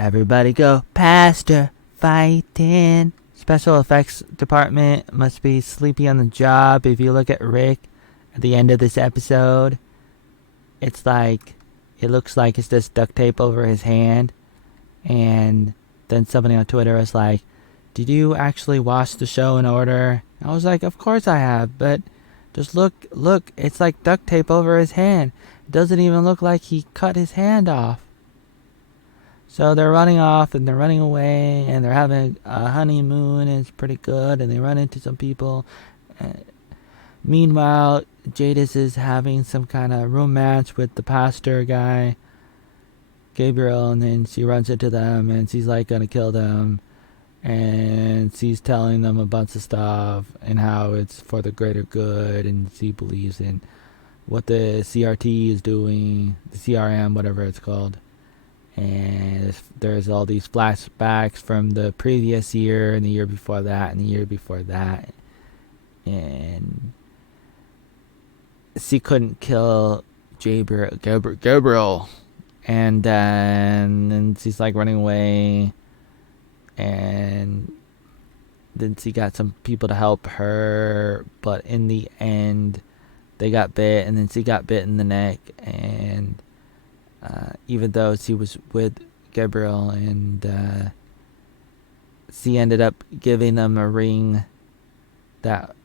Everybody go, Pastor, fighting. Special effects department must be sleepy on the job. If you look at Rick at the end of this episode, it looks like it's just duct tape over his hand. And then somebody on Twitter was like, did you actually watch the show in order? I was like, of course I have, but just look, it's like duct tape over his hand. It doesn't even look like he cut his hand off. So they're running off and they're running away and they're having a honeymoon and it's pretty good and they run into some people. Meanwhile, Jadis is having some kind of romance with the pastor guy, Gabriel, and then she runs into them and she's like gonna kill them. And she's telling them a bunch of stuff and how it's for the greater good and she believes in what the CRT is doing, the CRM, whatever it's called. And there's all these flashbacks from the previous year and the year before that and the year before that. And she couldn't kill Gabriel. And then she's like running away. And then she got some people to help her. But in the end, they got bit. And then she got bit in the neck. And even though she was with Gabriel, and she ended up giving them a ring that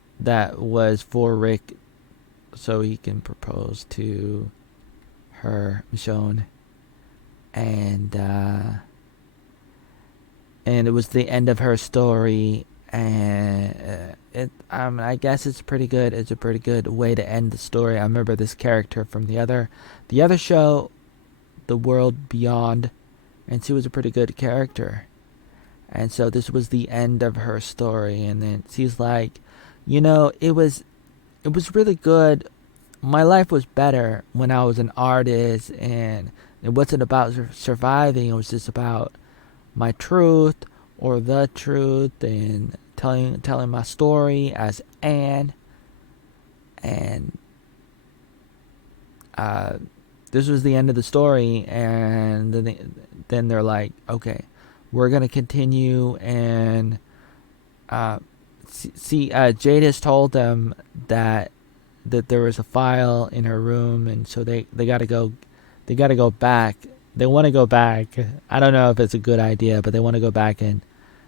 was for Rick so he can propose to her, Michonne. And it was the end of her story, and I guess it's pretty good. It's a pretty good way to end the story. I remember this character from the other show, The World Beyond, and she was a pretty good character. And so this was the end of her story, and then she's like, it was really good. My life was better when I was an artist, and it wasn't about surviving. It was just about my truth or the truth and telling my story as Anne. And this was the end of the story, and then they're like, okay, we're gonna continue. And Jadis told them that there was a file in her room, and so they gotta go back. They want to go back. I don't know if it's a good idea, but they want to go back and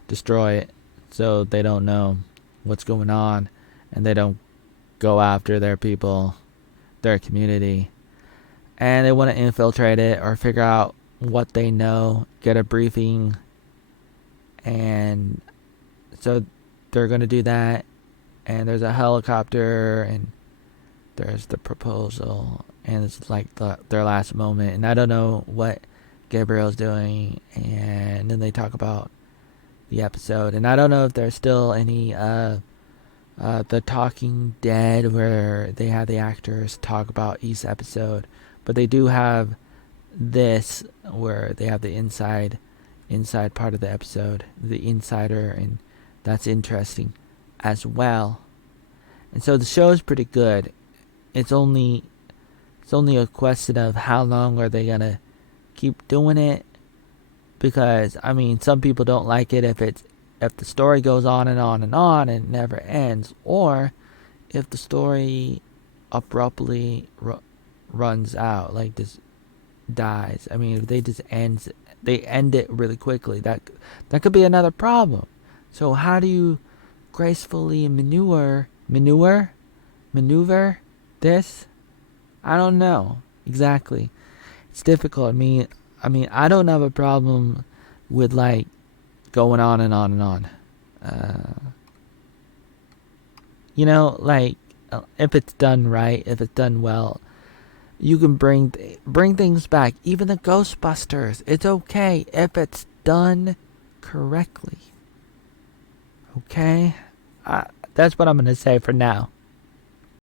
destroy it so they don't know what's going on and they don't go after their people, their community. And they want to infiltrate it or figure out what they know, get a briefing. And so they're going to do that. And there's a helicopter and there's the proposal. And it's like their last moment. And I don't know what Gabriel's doing. And then they talk about the episode. And I don't know if there's still any The Talking Dead where they have the actors talk about each episode. But they do have this where they have the inside part of the episode, the insider, and that's interesting as well. And so the show is pretty good. It's only a question of how long are they gonna keep doing it, because some people don't like it if the story goes on and on and on and never ends, or if the story abruptly runs out, like this dies. If they just end it really quickly, that could be another problem. So how do you gracefully maneuver this? I don't know exactly. It's difficult. I don't have a problem with like going on and on and on. If it's done right, if it's done well, you can bring things back. Even the Ghostbusters, it's okay if it's done correctly. Okay, that's what I'm gonna say for now.